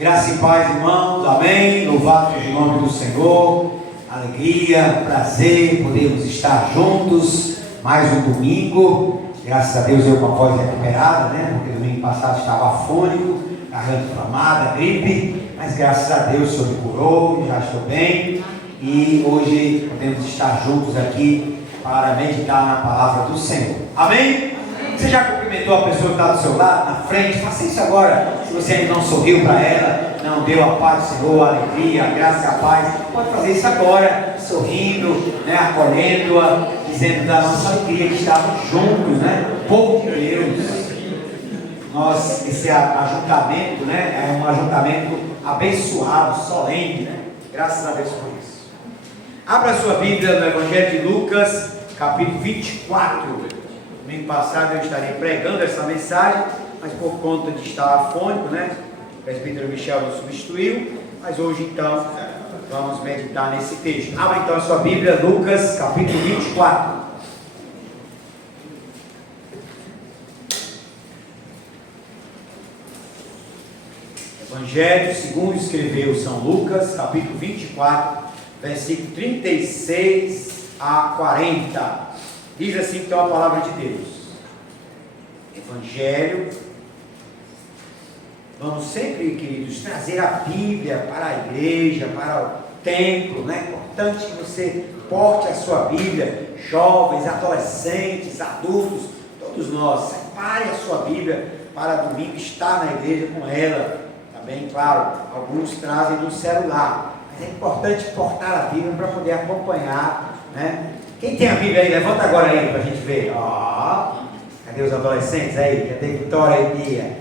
Graça e paz, irmãos, amém. Louvado seja o nome do Senhor. Alegria, prazer, podermos estar juntos mais um domingo. Graças a Deus eu com a voz recuperada, né? Porque domingo passado estava afônico, garganta inflamada, gripe, mas graças a Deus o Senhor me curou, já estou bem. E hoje podemos estar juntos aqui para meditar na palavra do Senhor. Amém? Você já cumprimentou a pessoa que está do seu lado, na frente? Faça isso agora. Se você ainda não sorriu para ela, não deu a paz do Senhor, a alegria, a graça e a paz, pode fazer isso agora, sorrindo, né, acolhendo-a, dizendo da nossa alegria que estamos juntos, né? O povo de Deus. Esse ajuntamento, né, é um ajuntamento abençoado, solene, né? Graças a Deus por isso. Abra sua Bíblia no Evangelho de Lucas, capítulo 24. Domingo passado eu estarei pregando essa mensagem, mas por conta de estar afônico, né? O presbítero Michel nos substituiu, mas hoje então vamos meditar nesse texto. Abra então a sua Bíblia, Lucas capítulo 24. Evangelho segundo escreveu São Lucas, capítulo 24, versículo 36 a 40. Diz assim então a palavra de Deus. Evangelho. Vamos sempre, queridos, trazer a Bíblia para a igreja, para o templo, né? É importante que você porte a sua Bíblia, jovens, adolescentes, adultos, todos nós, separe a sua Bíblia para domingo estar na igreja com ela. Também, claro, alguns trazem no celular, mas é importante portar a Bíblia para poder acompanhar, né? Quem tem a Bíblia aí, levanta agora aí para a gente ver. Cadê os adolescentes aí? Cadê Vitória e Bia?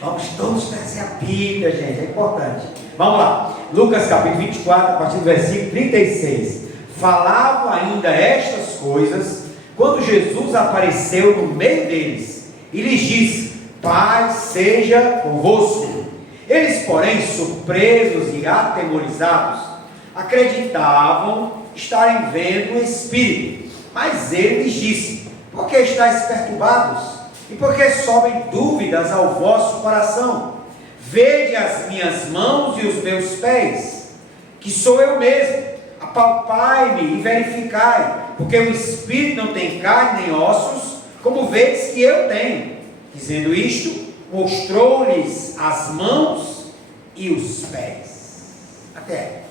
Vamos todos trazer a Bíblia, gente, é importante. Vamos lá, Lucas capítulo 24, a partir do versículo 36. Falava ainda estas coisas, quando Jesus apareceu no meio deles, e lhes disse: paz seja convosco. Eles, porém, surpresos e atemorizados, acreditavam estarem vendo o Espírito. Mas ele lhes disse: por que estáis perturbados? E por que sobem dúvidas ao vosso coração? Vede as minhas mãos e os meus pés, que sou eu mesmo. Apalpai-me e verificai, porque o Espírito não tem carne nem ossos, como vedes que eu tenho. Dizendo isto, mostrou-lhes as mãos e os pés. Até.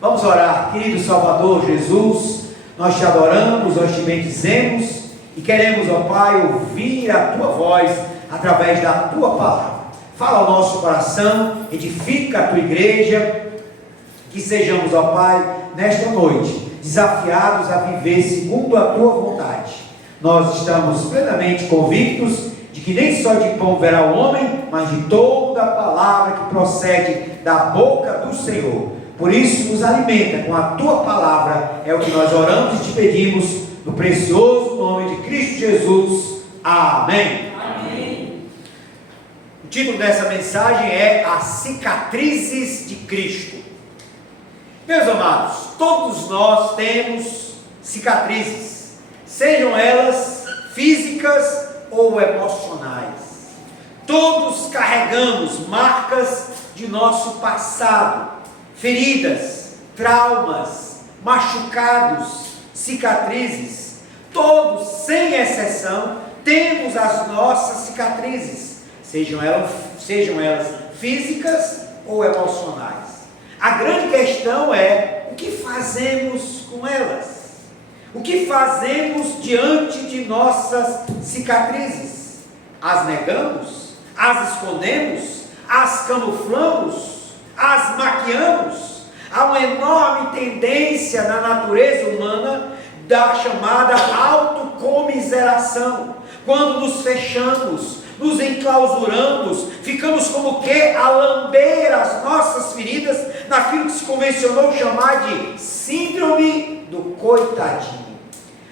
Vamos orar. Querido Salvador Jesus, nós te adoramos, nós te bendizemos e queremos, ó Pai, ouvir a tua voz através da tua palavra. Fala ao nosso coração, edifica a tua igreja, que sejamos, ó Pai, nesta noite, desafiados a viver segundo a tua vontade. Nós estamos plenamente convictos de que nem só de pão verá o homem, mas de toda a palavra que procede da boca do Senhor. Por isso, nos alimenta com a tua palavra, é o que nós oramos e te pedimos, no precioso nome de Cristo Jesus. Amém. Amém. O título dessa mensagem é As Cicatrizes de Cristo. Meus amados, todos nós temos cicatrizes, sejam elas físicas ou emocionais. Todos carregamos marcas de nosso passado, feridas, traumas, machucados, cicatrizes. Todos, sem exceção, temos as nossas cicatrizes, sejam elas físicas ou emocionais. A grande questão é: o que fazemos com elas? O que fazemos diante de nossas cicatrizes? As negamos? As escondemos? As camuflamos? As maquiamos? Há uma enorme tendência na natureza humana da chamada autocomiseração. Quando nos fechamos, nos enclausuramos, ficamos como que a lamber as nossas feridas naquilo que se convencionou chamar de síndrome do coitadinho.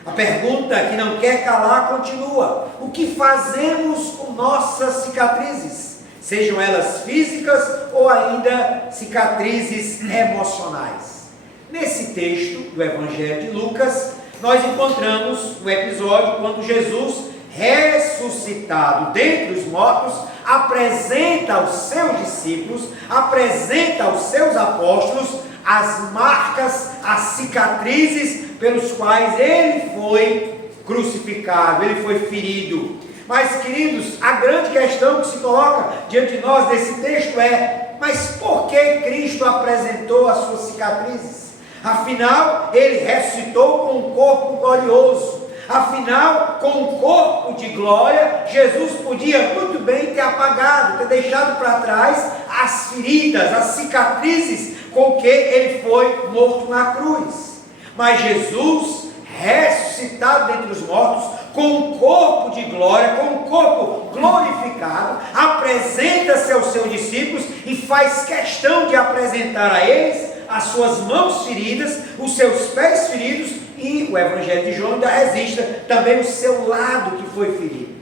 A pergunta que não quer calar continua: o que fazemos com nossas cicatrizes? Sejam elas físicas ou ainda cicatrizes emocionais. Nesse texto do Evangelho de Lucas, nós encontramos o episódio quando Jesus ressuscitado dentre os mortos, apresenta aos seus discípulos, apresenta aos seus apóstolos as marcas, as cicatrizes pelos quais ele foi crucificado, ele foi ferido. Mas, queridos, a grande questão que se coloca diante de nós nesse texto é: mas por que Cristo apresentou as suas cicatrizes? Afinal, ele ressuscitou com um corpo glorioso. Afinal, com um corpo de glória, Jesus podia muito bem ter apagado, ter deixado para trás as feridas, as cicatrizes com que ele foi morto na cruz. Mas Jesus, ressuscitado dentre os mortos, com um corpo de glória, com um corpo glorificado, apresenta-se aos seus discípulos e faz questão de apresentar a eles as suas mãos feridas, os seus pés feridos, e o Evangelho de João ainda registra também o seu lado que foi ferido.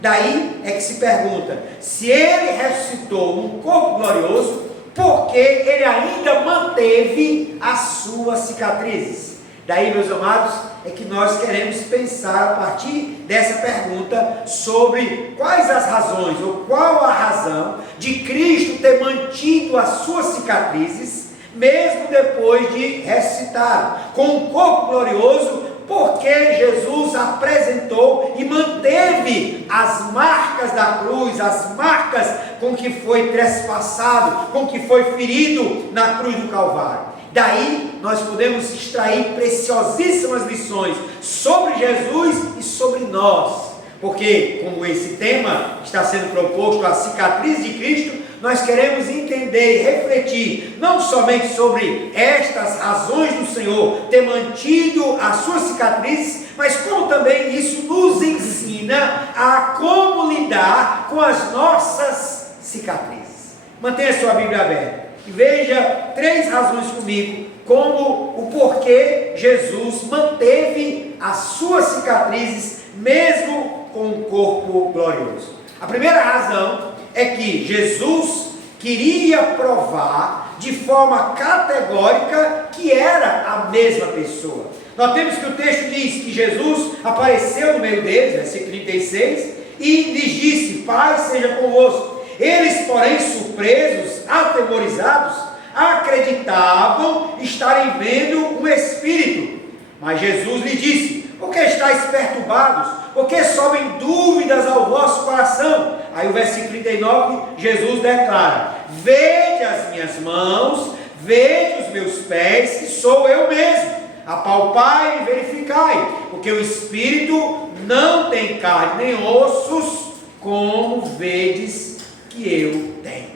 Daí é que se pergunta: se ele ressuscitou num corpo glorioso, por que ele ainda manteve as suas cicatrizes? Daí, meus amados, é que nós queremos pensar a partir dessa pergunta sobre quais as razões, ou qual a razão de Cristo ter mantido as suas cicatrizes, mesmo depois de ressuscitado, com um corpo glorioso, porque Jesus apresentou e manteve as marcas da cruz, as marcas com que foi trespassado, com que foi ferido na cruz do Calvário. Daí nós podemos extrair preciosíssimas lições sobre Jesus e sobre nós, porque como esse tema está sendo proposto, a cicatriz de Cristo, nós queremos entender e refletir não somente sobre estas razões do Senhor ter mantido as suas cicatrizes, mas como também isso nos ensina a como lidar com as nossas cicatrizes. Mantenha sua Bíblia aberta e veja 3 razões comigo, como o porquê Jesus manteve as suas cicatrizes mesmo com um corpo glorioso. A primeira razão é que Jesus queria provar de forma categórica que era a mesma pessoa. Nós temos que o texto diz que Jesus apareceu no meio deles, versículo 36, e lhes disse: Pai seja convosco. Eles, porém, surpresos, atemorizados, acreditavam estarem vendo um espírito. Mas Jesus lhe disse: por que estáis perturbados? Por que sobem dúvidas ao vosso coração? Aí o versículo 39, Jesus declara: vede as minhas mãos, vede os meus pés, que sou eu mesmo. Apalpai e verificai, porque o espírito não tem carne nem ossos, como vedes que eu tenho.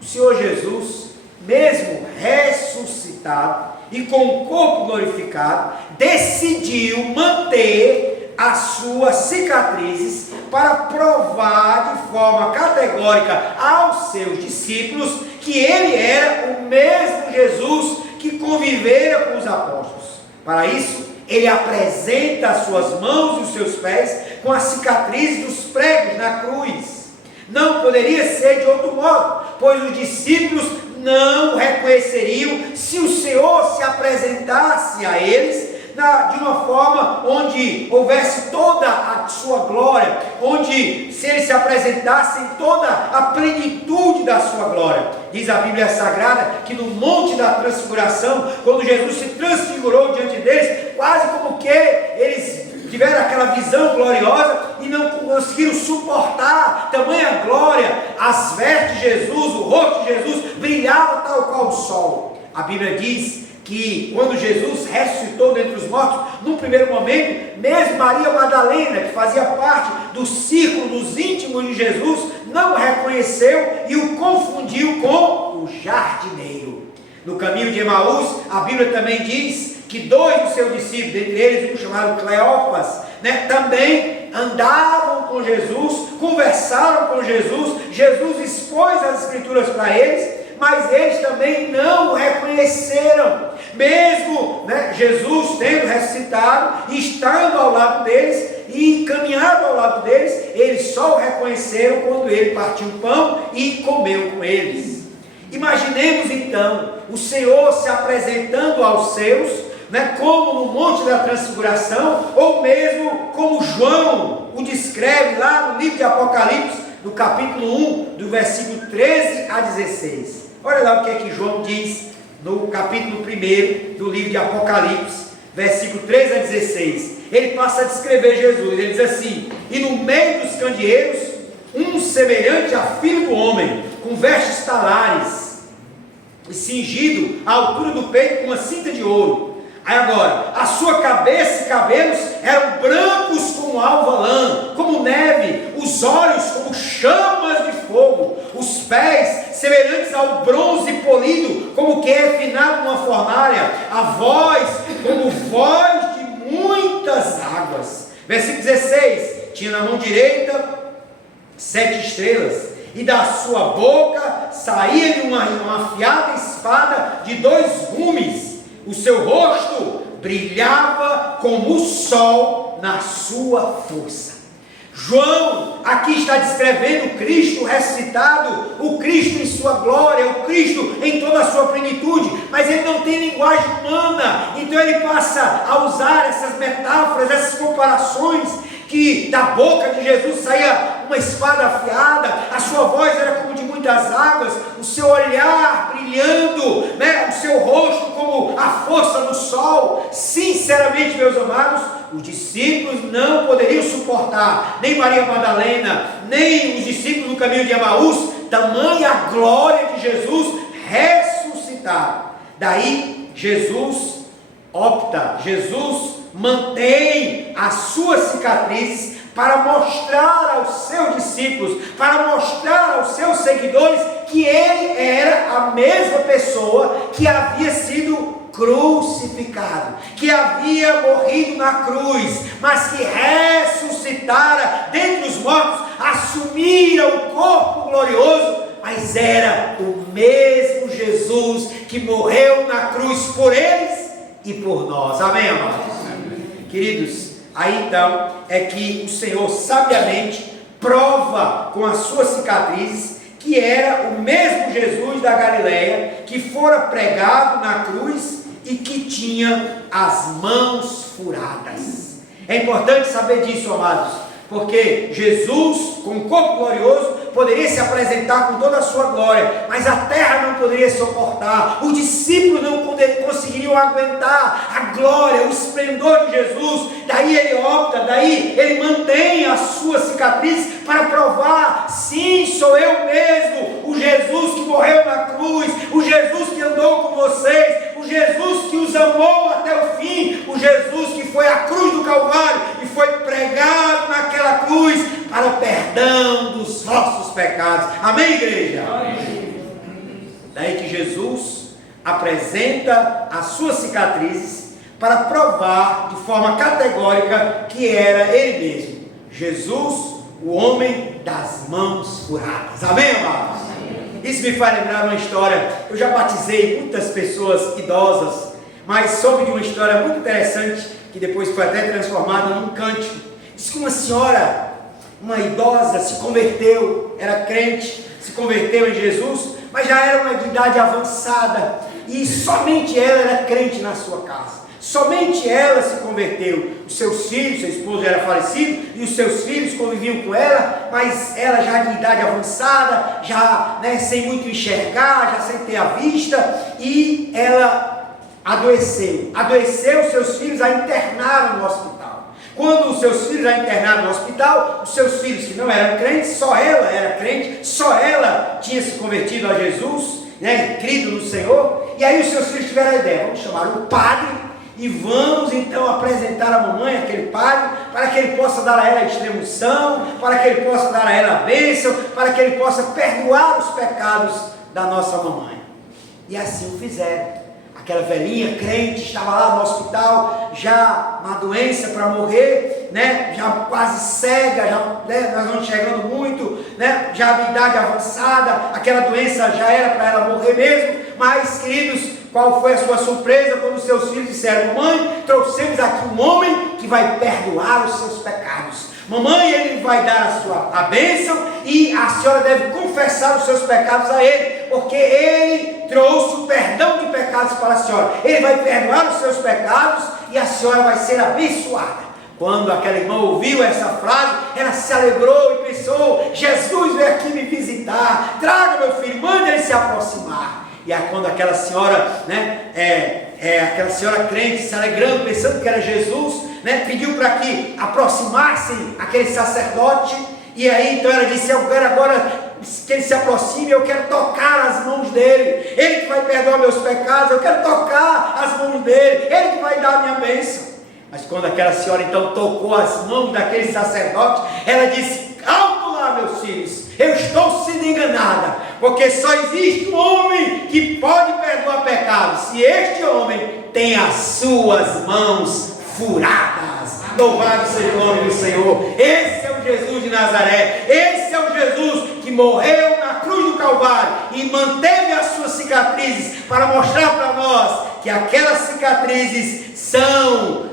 O Senhor Jesus, mesmo ressuscitado e com o corpo glorificado, decidiu manter as suas cicatrizes para provar de forma categórica aos seus discípulos que ele era o mesmo Jesus que convivera com os apóstolos. Para isso, ele apresenta as suas mãos e os seus pés com as cicatrizes dos pregos na cruz. Não poderia ser de outro modo, pois os discípulos não o reconheceriam se o Senhor se apresentasse a eles de uma forma onde houvesse toda a sua glória, onde se ele se apresentasse em toda a plenitude da sua glória. Diz a Bíblia Sagrada que no Monte da Transfiguração, quando Jesus se transfigurou diante deles, quase como que eles tiveram aquela visão gloriosa e não conseguiram suportar tamanha glória. As vestes de Jesus, o rosto de Jesus brilhava tal qual o sol. A Bíblia diz que quando Jesus ressuscitou dentre os mortos, num primeiro momento, mesmo Maria Madalena, que fazia parte do círculo dos íntimos de Jesus, não o reconheceu e o confundiu com o jardineiro. No caminho de Emaús, a Bíblia também diz que 2 dos seus discípulos, dentre eles um chamado Cleófas, também andavam com Jesus, conversaram com Jesus. Jesus expôs as escrituras para eles, mas eles também não o reconheceram, mesmo Jesus tendo ressuscitado, estando ao lado deles e caminhado ao lado deles, eles só o reconheceram quando ele partiu o pão e comeu com eles. Imaginemos então o Senhor se apresentando aos seus, como no Monte da Transfiguração, ou mesmo como João, o descreve lá no livro de Apocalipse, no capítulo 1, do versículo 13 a 16. Olha lá o que é que João diz no capítulo 1 do livro de Apocalipse, versículo 13 a 16. Ele passa a descrever Jesus. Ele diz assim: e no meio dos candeeiros, um semelhante a filho do homem, com vestes talares, e cingido à altura do peito com uma cinta de ouro. Aí agora, a sua cabeça e cabelos eram brancos como alva lã, como neve, os olhos como chamas de fogo, os pés semelhantes ao bronze polido, como que é refinado numa fornalha, a voz como voz de muitas águas. Versículo 16: tinha na mão direita 7 estrelas, e da sua boca saía-lhe uma afiada espada de 2 gumes. O seu rosto brilhava como o sol na sua força. João aqui está descrevendo o Cristo ressuscitado, o Cristo em sua glória, o Cristo em toda a sua plenitude, mas ele não tem linguagem humana, então ele passa a usar essas metáforas, essas comparações, que da boca de Jesus saía uma espada afiada, a sua voz era como de muitas águas, o seu olhar brilhando, né? O seu rosto como a força do sol. Sinceramente, meus amados, os discípulos não poderiam suportar, nem Maria Madalena, nem os discípulos do caminho de Emaús, tamanha a glória de Jesus ressuscitado. Daí Jesus mantém as suas cicatrizes para mostrar aos seus discípulos, para mostrar aos seus seguidores que ele era a mesma pessoa que havia sido crucificado, que havia morrido na cruz, mas que ressuscitara dentre os mortos, assumira o corpo glorioso, mas era o mesmo Jesus que morreu na cruz por eles e por nós. Amém, amados? Queridos, aí então é que o Senhor sabiamente prova com as suas cicatrizes que era o mesmo Jesus da Galileia que fora pregado na cruz e que tinha as mãos furadas. É importante saber disso, amados, porque Jesus, com o corpo glorioso, poderia se apresentar com toda a sua glória, mas a terra não poderia suportar, os discípulos não conseguiriam aguentar a glória, o esplendor de Jesus. Daí ele mantém as suas cicatrizes para provar: sim, sou eu mesmo, o Jesus que morreu na cruz, o Jesus que andou com vocês, o Jesus que os amou até o fim, o Jesus que foi à cruz do Calvário e foi pregado naquela cruz para o perdão dos vossos pecados. Amém, igreja? Amém. Daí que Jesus apresenta as suas cicatrizes para provar de forma categórica que era ele mesmo, Jesus, o homem das mãos furadas. Amém, amados? Amém. Isso me faz lembrar uma história. Eu já batizei muitas pessoas idosas, mas soube de uma história muito interessante que depois foi até transformada num cântico. Diz que uma senhora, uma idosa, se converteu, era crente, se converteu em Jesus, mas já era uma de idade avançada, e somente ela era crente na sua casa, somente ela se converteu. Os seus filhos, seu esposo era falecido, e os seus filhos conviviam com ela, mas ela já de idade avançada, já sem muito enxergar, já sem ter a vista, e ela adoeceu, seus filhos a internaram no hospital. Quando os seus filhos a internaram no hospital, os seus filhos que não eram crentes, só ela era crente, só ela tinha se convertido a Jesus, crido no Senhor. E aí os seus filhos tiveram a ideia: vamos chamar o padre e vamos então apresentar a mamãe aquele padre, para que ele possa dar a ela a extrema-unção, para que ele possa dar a ela a bênção, para que ele possa perdoar os pecados da nossa mamãe. E assim o fizeram. Aquela velhinha crente estava lá no hospital, já uma doença para morrer, já quase cega, nós vamos chegando muito, já de idade avançada, aquela doença já era para ela morrer mesmo. Mas, queridos, qual foi a sua surpresa quando os seus filhos disseram: mamãe, trouxemos aqui um homem que vai perdoar os seus pecados. Mamãe, ele vai dar a bênção e a senhora deve confessar os seus pecados a ele, porque ele trouxe o perdão de pecados para a senhora. Ele vai perdoar os seus pecados e a senhora vai ser abençoada. Quando aquela irmã ouviu essa frase, ela se alegrou e pensou: Jesus veio aqui me visitar, traga meu filho, manda ele se aproximar. E aí, quando aquela senhora, aquela senhora crente, se alegrando, pensando que era Jesus, pediu para que aproximassem aquele sacerdote. E aí então ela disse: eu quero agora que ele se aproxime, eu quero tocar as mãos dele, ele que vai perdoar meus pecados, eu quero tocar as mãos dele, ele que vai dar a minha bênção. Mas quando aquela senhora então tocou as mãos daquele sacerdote, ela disse: alto lá, meus filhos, eu estou sendo enganada, porque só existe um homem que pode perdoar pecados, e este homem tem as suas mãos furadas. Louvado seja o nome do Senhor. Esse é o Jesus de Nazaré, esse é o Jesus que morreu na cruz do Calvário e manteve as suas cicatrizes para mostrar para nós que aquelas cicatrizes são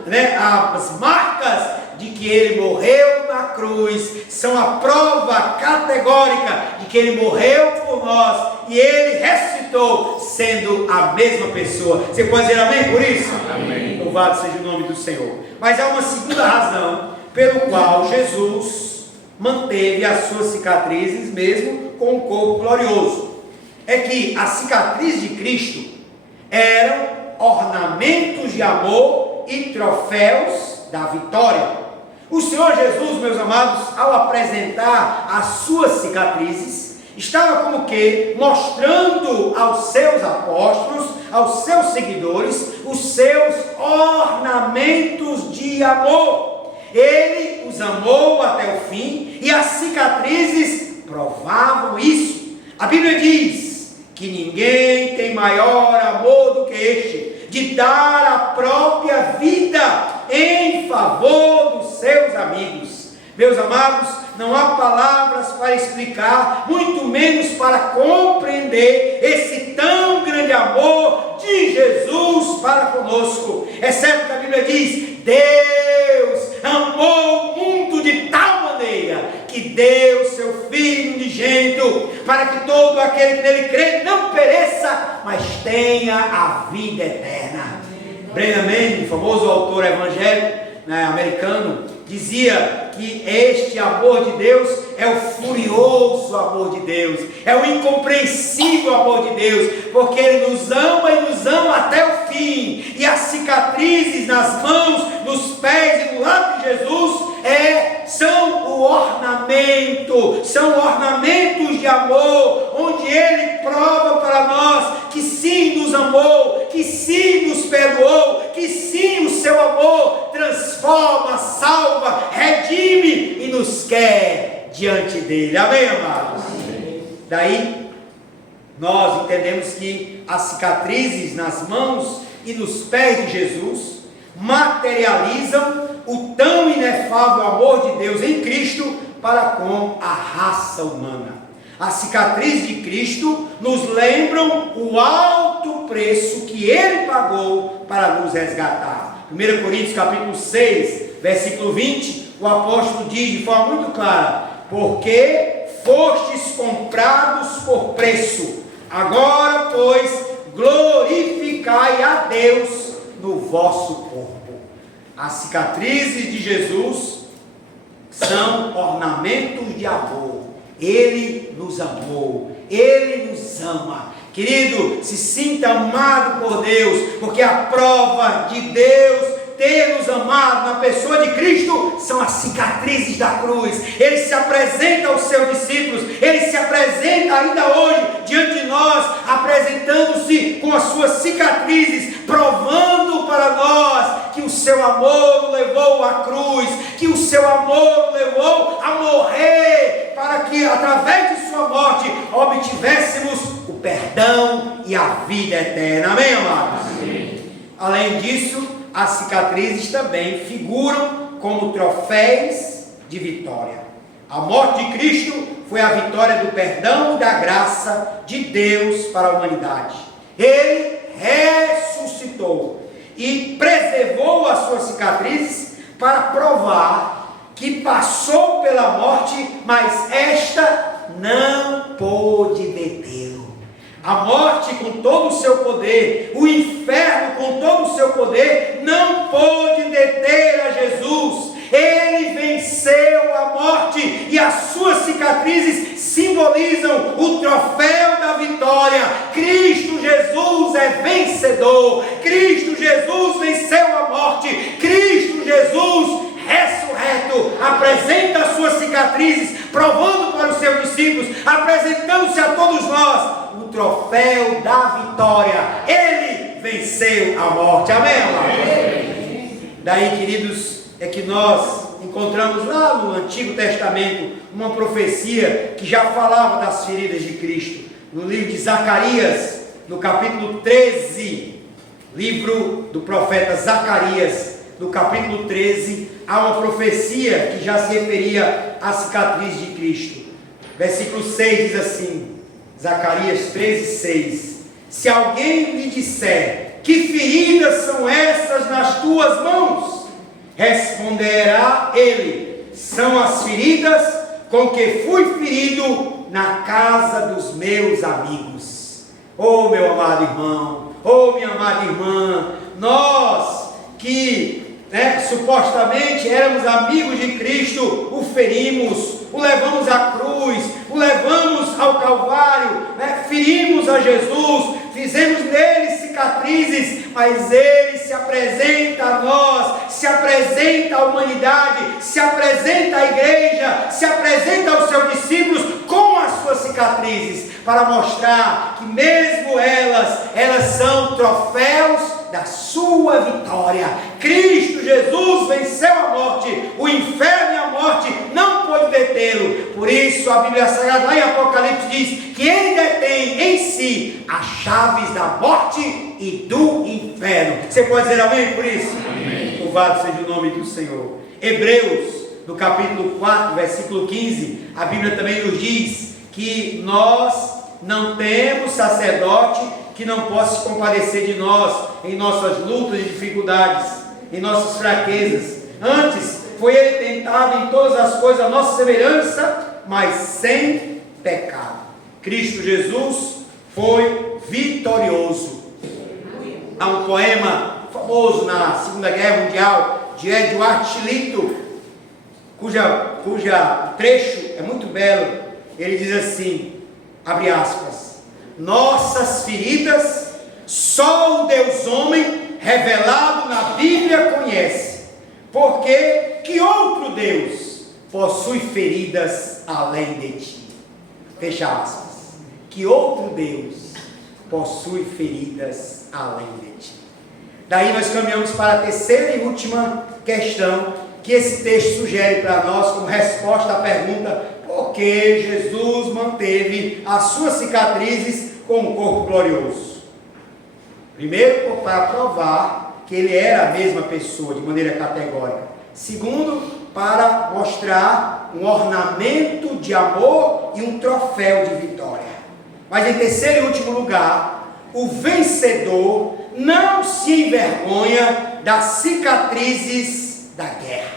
as marcas de que ele morreu na cruz, são a prova categórica de que ele morreu por nós e ele ressuscitou sendo a mesma pessoa. Você pode dizer amém por isso? Amém. Louvado seja o nome do Senhor. Mas há uma segunda razão pelo qual Jesus manteve as suas cicatrizes mesmo com um corpo glorioso. É que as cicatrizes de Cristo eram ornamentos de amor e troféus da vitória. O Senhor Jesus, meus amados, ao apresentar as suas cicatrizes, estava como que mostrando aos seus apóstolos, aos seus seguidores, os seus ornamentos de amor. Ele os amou até o fim e as cicatrizes provavam isso. A Bíblia diz que ninguém tem maior amor do que este, de dar a própria vida em favor dos seus amigos. Meus amados, não há palavras para explicar, muito menos para compreender esse tão grande amor de Jesus para conosco. É certo que a Bíblia diz: Deus amou o mundo de tal maneira que deu seu Filho unigênito, para que todo aquele que nele crê não pereça, mas tenha a vida eterna. Brennan Manning, famoso autor evangélico americano, dizia que este amor de Deus é o furioso amor de Deus, é o incompreensível amor de Deus, porque Ele nos ama e nos ama até o fim. E as cicatrizes nas mãos, nos pés e no lado de Jesus são o ornamento, são ornamentos de amor, onde Ele prova para nós que sim nos amou, que sim nos perdoou, que sim o seu amor transforma, salva, redime e nos quer diante dele. Amém, amados? Amém. Daí nós entendemos que as cicatrizes nas mãos e nos pés de Jesus materializam o tão inefável amor de Deus em Cristo para com a raça humana. As cicatrizes de Cristo nos lembram o alto preço que Ele pagou para nos resgatar. 1 Coríntios capítulo 6, versículo 20, o apóstolo diz de forma muito clara: porque fostes comprados por preço, agora pois glorificai a Deus no vosso corpo. As cicatrizes de Jesus são ornamentos de amor. Ele nos amou, Ele nos ama. Querido, se sinta amado por Deus, porque a prova de Deus ter nos amado na pessoa de Cristo são as cicatrizes da cruz. Ele se apresenta aos seus discípulos, Ele se apresenta ainda hoje diante de nós, apresentando-se com as suas cicatrizes, provando para nós que o seu amor o levou à cruz, que o seu amor o levou a morrer, para que através de sua morte obtivéssemos o perdão e a vida eterna. Amém, amados? Amém. Além disso, as cicatrizes também figuram como troféus de vitória. A morte de Cristo foi a vitória do perdão e da graça de Deus para a humanidade. Ele ressuscitou e preservou as suas cicatrizes para provar que passou pela morte, mas esta não pôde detê-lo. A morte com todo o seu poder, o inferno com todo o seu poder, não pôde deter a Jesus. cicatrizes simbolizam o troféu da vitória. Cristo Jesus é vencedor. Cristo Jesus venceu a morte. Cristo Jesus ressurreto apresenta as suas cicatrizes, provando para os seus discípulos, apresentando-se a todos nós o troféu da vitória. Ele venceu a morte. Amém, amados? Daí, queridos, é que nós encontramos lá no Antigo Testamento uma profecia que já falava das feridas de Cristo. No livro de Zacarias, no capítulo 13, livro do profeta Zacarias, no capítulo 13, há uma profecia que já se referia à cicatriz de Cristo. Versículo 6 diz assim, Zacarias 13, 6: se alguém lhe disser, que feridas são essas nas tuas mãos? Responderá ele, são as feridas com que fui ferido na casa dos meus amigos. Oh, meu amado irmão, oh, minha amada irmã, nós que supostamente éramos amigos de Cristo, o ferimos, o levamos à cruz, o levamos ao Calvário, ferimos a Jesus, fizemos nele cicatrizes, mas ele se apresenta a nós, se apresenta à humanidade, se apresenta à igreja, se apresenta aos seus discípulos com as suas cicatrizes, para mostrar que mesmo elas são troféus da sua vitória. Cristo Jesus venceu a morte, o inferno e a morte não pôde detê-lo. Por isso a Bíblia Sagrada lá em Apocalipse diz que ele detém em si as chaves da morte e do inferno. Você pode dizer amém por isso? Amém. Louvado seja o nome do Senhor. Hebreus, no capítulo 4, versículo 15, a Bíblia também nos diz que nós não temos sacerdote que não possa se compadecer de nós em nossas lutas e dificuldades, em nossas fraquezas. Antes foi ele tentado em todas as coisas, a nossa semelhança, mas sem pecado. Cristo Jesus foi vitorioso. Há um poema famoso na Segunda Guerra Mundial de Edward Shillito, cuja trecho é muito belo. Ele diz assim, abre aspas: nossas feridas só o Deus homem revelado na Bíblia conhece, porque que outro Deus possui feridas além de ti? Fecha aspas. Que outro Deus possui feridas além de ti? Daí nós caminhamos para a terceira e última questão que esse texto sugere para nós como resposta à pergunta: por que Jesus manteve as suas cicatrizes com um corpo glorioso? Primeiro, para provar que ele era a mesma pessoa de maneira categórica. Segundo, para mostrar um ornamento de amor e um troféu de vitória. Mas em terceiro e último lugar, o vencedor não se envergonha das cicatrizes da guerra.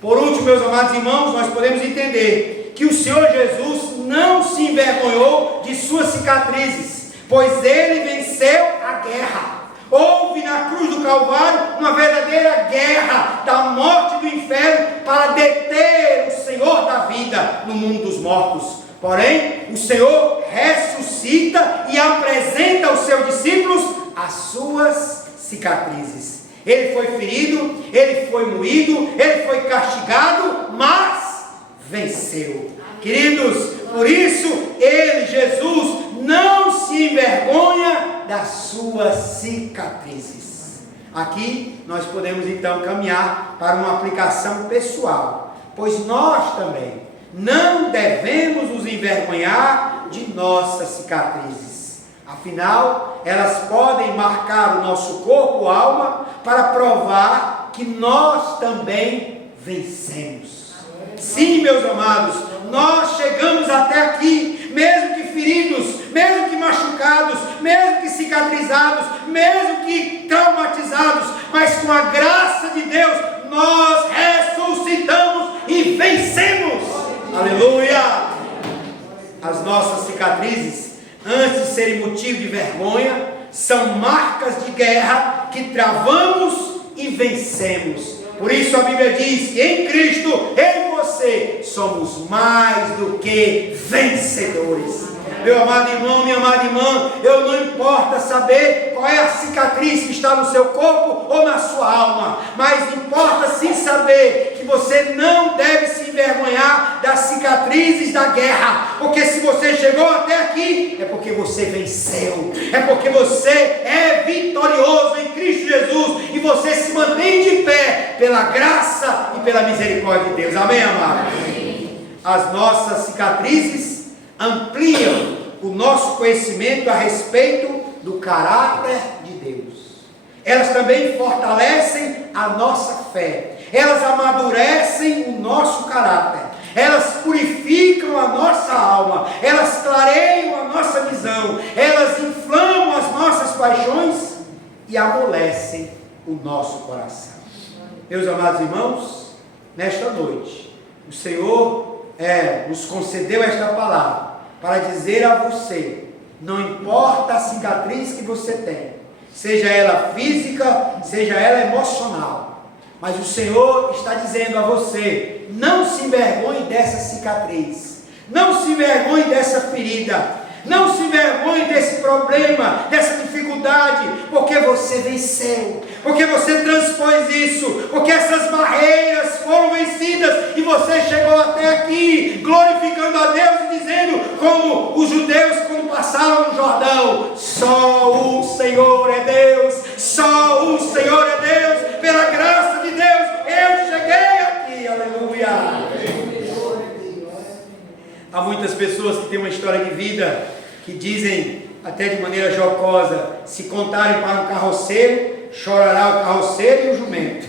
Por último, meus amados irmãos, nós podemos entender que o Senhor Jesus não se envergonhou de suas cicatrizes, pois ele venceu a guerra. Houve na cruz do Calvário uma verdadeira guerra da morte e do inferno para deter o Senhor da vida no mundo dos mortos. Porém, o Senhor ressuscita e apresenta aos seus discípulos as suas cicatrizes. Ele foi ferido, ele foi moído, ele foi castigado, mas venceu. Queridos, por isso ele, Jesus, não se envergonha das suas cicatrizes. Aqui nós podemos então caminhar para uma aplicação pessoal, pois nós também não devemos nos envergonhar de nossas cicatrizes. Afinal, elas podem marcar o nosso corpo, alma, para provar que nós também vencemos. Sim, meus amados, nós chegamos até aqui, mesmo que feridos, mesmo que machucados, mesmo que cicatrizados, mesmo que traumatizados, mas com a graça de Deus, nós ressuscitamos e vencemos. Aleluia! As nossas cicatrizes, antes de serem motivo de vergonha, são marcas de guerra que travamos e vencemos. Por isso a Bíblia diz que em Cristo, eu e você você, somos mais do que vencedores. Meu amado irmão, minha amada irmã, eu não importa saber qual é a cicatriz que está no seu corpo ou na sua alma, mas importa sim saber que você não deve se envergonhar das cicatrizes da guerra, porque se você chegou até aqui, é porque você venceu, é porque você é vitorioso em Cristo Jesus, e você se mantém de pé pela graça e pela misericórdia de Deus. Amém, amado? As nossas cicatrizes ampliam o nosso conhecimento a respeito do caráter de Deus. Elas também fortalecem a nossa fé. Elas amadurecem o nosso caráter. Elas purificam a nossa alma. Elas clareiam a nossa visão. Elas inflamam as nossas paixões e amolecem o nosso coração. Meus amados irmãos, nesta noite, o Senhor nos concedeu esta palavra para dizer a você: não importa a cicatriz que você tem, seja ela física, seja ela emocional, mas o Senhor está dizendo a você: não se envergonhe dessa cicatriz, não se envergonhe dessa ferida, não se envergonhe desse problema, dessa dificuldade, porque você venceu, porque você transpôs isso, porque essas barreiras foram vencidas e você chegou até aqui, glorificando a Deus e dizendo, como os judeus quando passaram no Jordão: só o Senhor é Deus, só o Senhor é Deus, pela graça de Deus eu cheguei aqui, aleluia. Há muitas pessoas que têm uma história de vida que dizem, até de maneira jocosa: se contarem para um carroceiro, chorará o carroceiro e o jumento.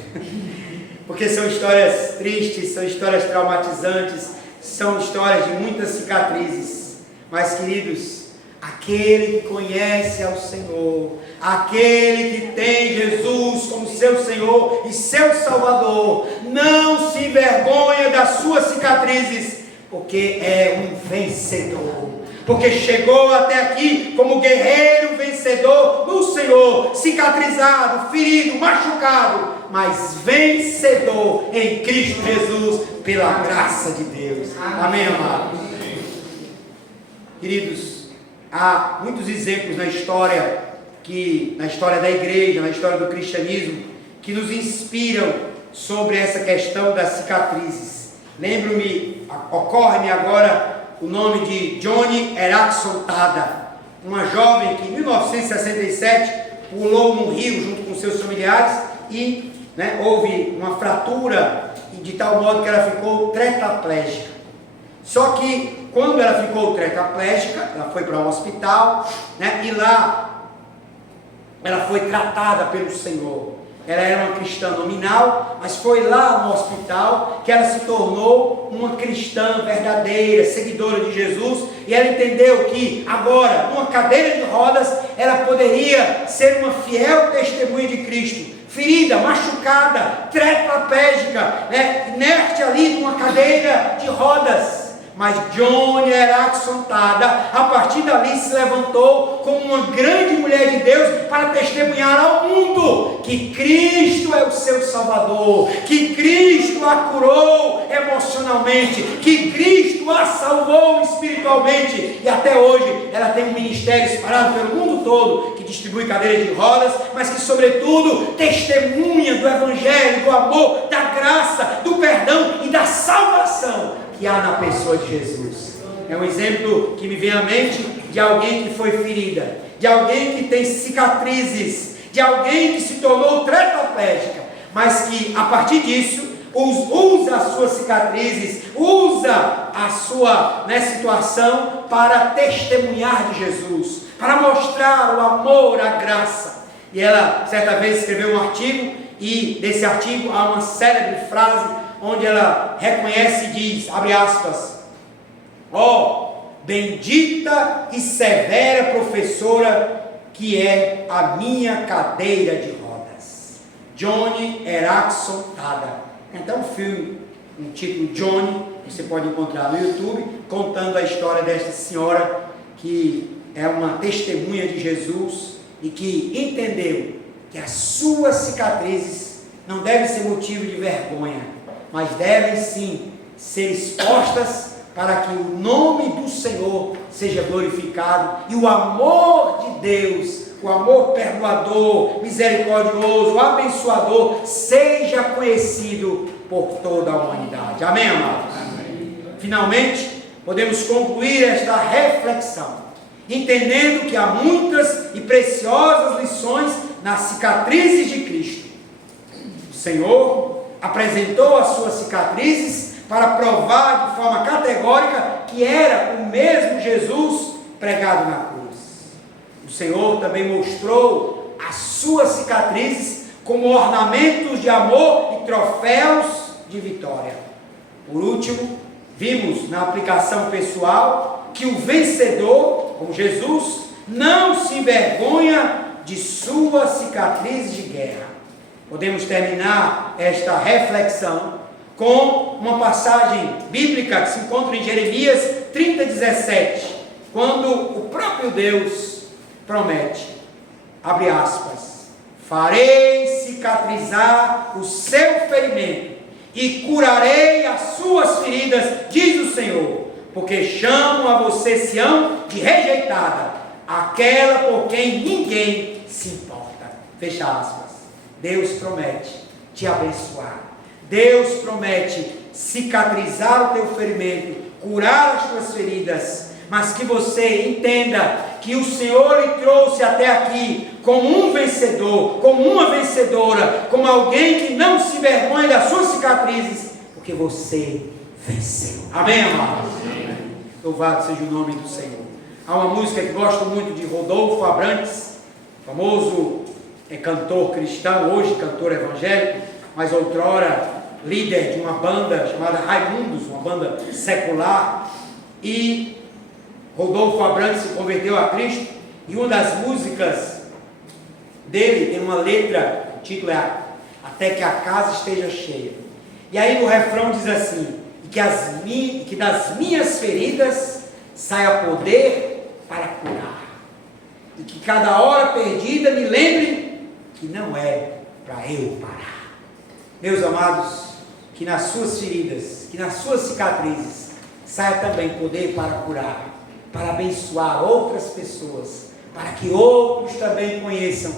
Porque são histórias tristes, são histórias traumatizantes, são histórias de muitas cicatrizes. Mas, queridos, aquele que conhece ao Senhor, aquele que tem Jesus como seu Senhor e seu Salvador, não se envergonha das suas cicatrizes, porque é um vencedor, porque chegou até aqui como guerreiro vencedor no Senhor, cicatrizado, ferido, machucado, mas vencedor em Cristo Jesus, pela graça de Deus. Amém, amados? Queridos, há muitos exemplos na história da igreja, na história do cristianismo, que nos inspiram sobre essa questão das cicatrizes. Ocorre-me agora o nome de Joni Eareckson Tada, uma jovem que em 1967 pulou num rio junto com seus familiares e houve uma fratura de tal modo que ela ficou tetraplégica. Só que quando ela ficou tetraplégica, ela foi para um hospital, e lá ela foi tratada pelo Senhor. Ela era uma cristã nominal, mas foi lá no hospital que ela se tornou uma cristã verdadeira, seguidora de Jesus, e ela entendeu que agora, numa cadeira de rodas, ela poderia ser uma fiel testemunha de Cristo, ferida, machucada, tetraplégica, inerte ali numa cadeira de rodas. Mas Joni Eareckson Tada, a partir dali, se levantou como uma grande mulher de Deus para testemunhar ao mundo que Cristo é o seu Salvador, que Cristo a curou emocionalmente, que Cristo a salvou espiritualmente, e até hoje ela tem um ministério espalhado pelo mundo todo, que distribui cadeiras de rodas, mas que sobretudo testemunha do Evangelho, do amor, da graça, do perdão e da salvação que há na pessoa de Jesus. É um exemplo que me vem à mente de alguém que foi ferida, de alguém que tem cicatrizes, de alguém que se tornou tetraplégica, mas que a partir disso usa as suas cicatrizes, usa a sua situação para testemunhar de Jesus, para mostrar o amor, a graça. E ela certa vez escreveu um artigo, e desse artigo há uma célebre frase onde ela reconhece e diz, abre aspas: bendita e severa professora que é a minha cadeira de rodas. Joni Eareckson Tada. Então, um filme, um título Joni, você pode encontrar no YouTube, contando a história desta senhora que é uma testemunha de Jesus e que entendeu que as suas cicatrizes não devem ser motivo de vergonha, mas devem sim ser expostas para que o nome do Senhor seja glorificado e o amor de Deus, o amor perdoador, misericordioso, abençoador, seja conhecido por toda a humanidade. Amém, amados? Amém. Finalmente, podemos concluir esta reflexão, entendendo que há muitas e preciosas lições nas cicatrizes de Cristo. O Senhor apresentou as suas cicatrizes para provar de forma categórica que era o mesmo Jesus pregado na cruz. O Senhor também mostrou as suas cicatrizes como ornamentos de amor e troféus de vitória. Por último, vimos na aplicação pessoal que o vencedor, como Jesus, não se envergonha de suas cicatrizes de guerra. Podemos terminar esta reflexão com uma passagem bíblica que se encontra em Jeremias 30:17, quando o próprio Deus promete, abre aspas, farei cicatrizar o seu ferimento e curarei as suas feridas, diz o Senhor, porque chamo a você, Sião, de rejeitada, aquela por quem ninguém se importa. Fecha aspas. Deus promete te abençoar. Deus promete cicatrizar o teu ferimento, curar as tuas feridas, mas que você entenda que o Senhor lhe trouxe até aqui como um vencedor, como uma vencedora, como alguém que não se envergonha das suas cicatrizes, porque você venceu. Amém, amados? Amém. Louvado seja o nome do Senhor. Há uma música que gosto muito de Rodolfo Abrantes, famoso cantor cristão, hoje cantor evangélico, mas outrora líder de uma banda chamada Raimundos, uma banda secular. E Rodolfo Abrantes se converteu a Cristo, e uma das músicas dele tem uma letra, o título é Até que a Casa Esteja Cheia. E aí no refrão diz assim, que das minhas feridas saia poder para curar, e que cada hora perdida me lembre que não é para eu parar. Meus amados, que nas suas feridas, que nas suas cicatrizes saia também poder para curar, para abençoar outras pessoas, para que outros também conheçam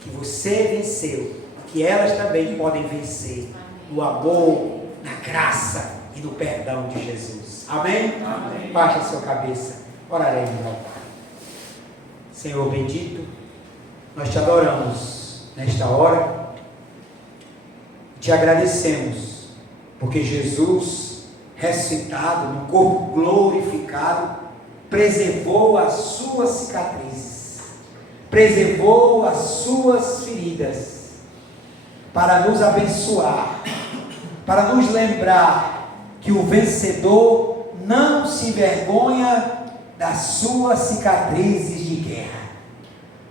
que você venceu, que elas também podem vencer no amor, na graça e no perdão de Jesus. Amém? Amém. Baixe a sua cabeça, oraremos ao Pai. Senhor bendito, nós te adoramos nesta hora, te agradecemos, porque Jesus, ressuscitado, no corpo glorificado, preservou as suas cicatrizes, preservou as suas feridas, para nos abençoar, para nos lembrar que o vencedor não se envergonha das suas cicatrizes de guerra.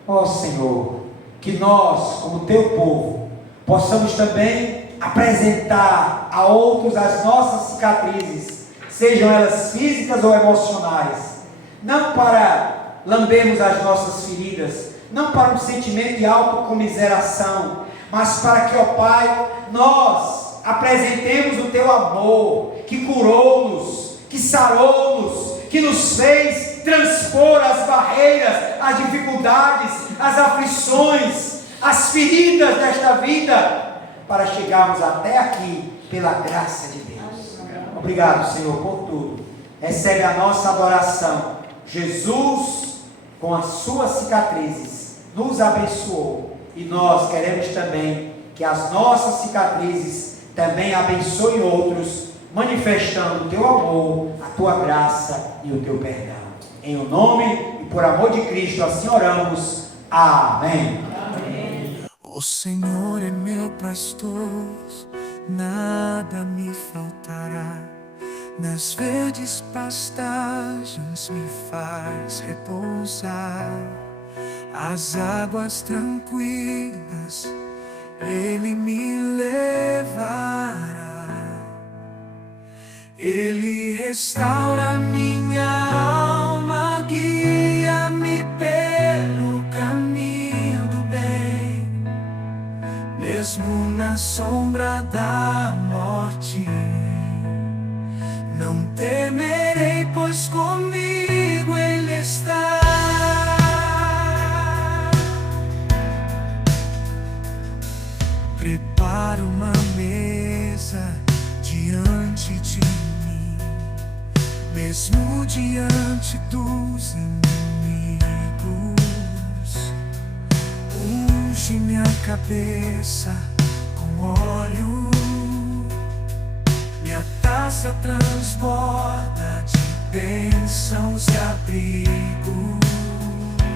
Ó Senhor, que nós, como teu povo, possamos também apresentar a outros as nossas cicatrizes, sejam elas físicas ou emocionais, não para lambermos as nossas feridas, não para um sentimento de autocomiseração, mas para que, ó Pai, nós apresentemos o teu amor, que curou-nos, que sarou-nos, que nos fez transpor as barreiras, as dificuldades, as aflições, as feridas desta vida, para chegarmos até aqui pela graça de Deus. Obrigado, Senhor, por tudo. Recebe a nossa adoração. Jesus, com as suas cicatrizes, nos abençoou, e nós queremos também que as nossas cicatrizes também abençoem outros, manifestando o teu amor, a tua graça e o teu perdão. Em o nome e por amor de Cristo assim oramos. Amém. Amém. O Senhor é meu pastor, nada me faltará. Nas verdes pastagens me faz repousar. As águas tranquilas Ele me levará. Ele restaura minha alma, guia-me pelo caminho do bem. Mesmo na sombra da morte, Não temerei, pois comigo Ele está. Prepara uma mesa diante de mim, mesmo diante dos inimigos. Unge minha cabeça com óleo, minha taça transborda de bênçãos e abrigos.